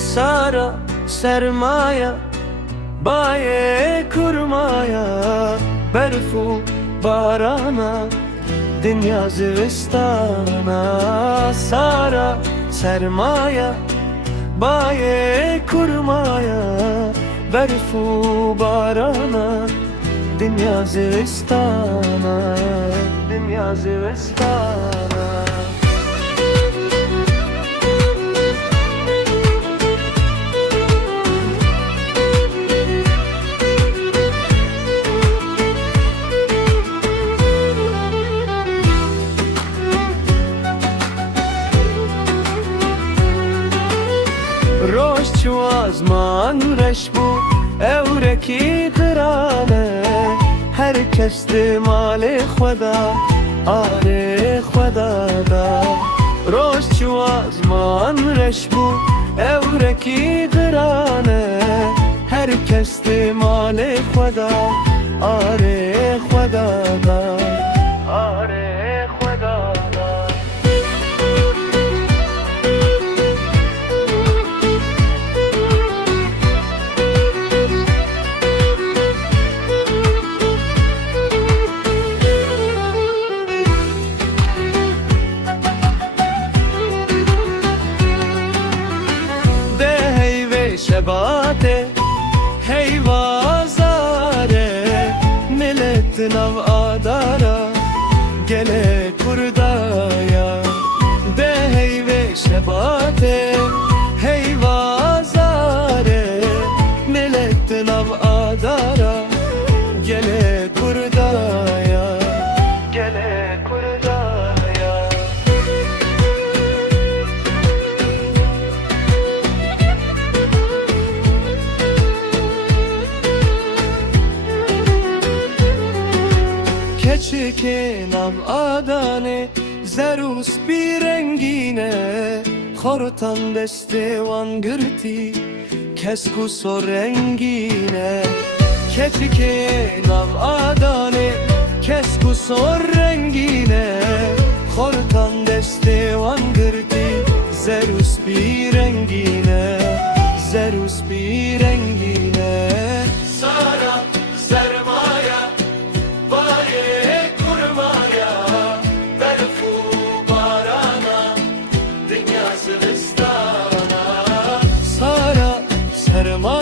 Sara sermaya, baye kurmaya, berfu barana, dünya zivistana. Sara sermaya, baye kurmaya, berfu barana, dünya zivistana, dünya zivistana. روش چو آزمان رش بو اورکی درانه هر کس مال خدا آره خدا دا. روش چو آزمان رش بو اورکی درانه هر کس مال خدا آره خدا دا، آره خدا دا. شباته هیوازاره ملت نو آدارا گله کردایا به هیو شباته هیوازاره ملت نو آدارا گله کردایا گله کردایا. keçi nav adane zerus bir rengine خورتان دستوان گرتی کسکو سو رنگینه keçi nav adane کسکو سو رنگینه خورتان دستوان گرتی زروس bir rengine زروس bir rengine. Sara sermaya, baye kurmaya, berfu barana, dünya zivistana. Sara sermaya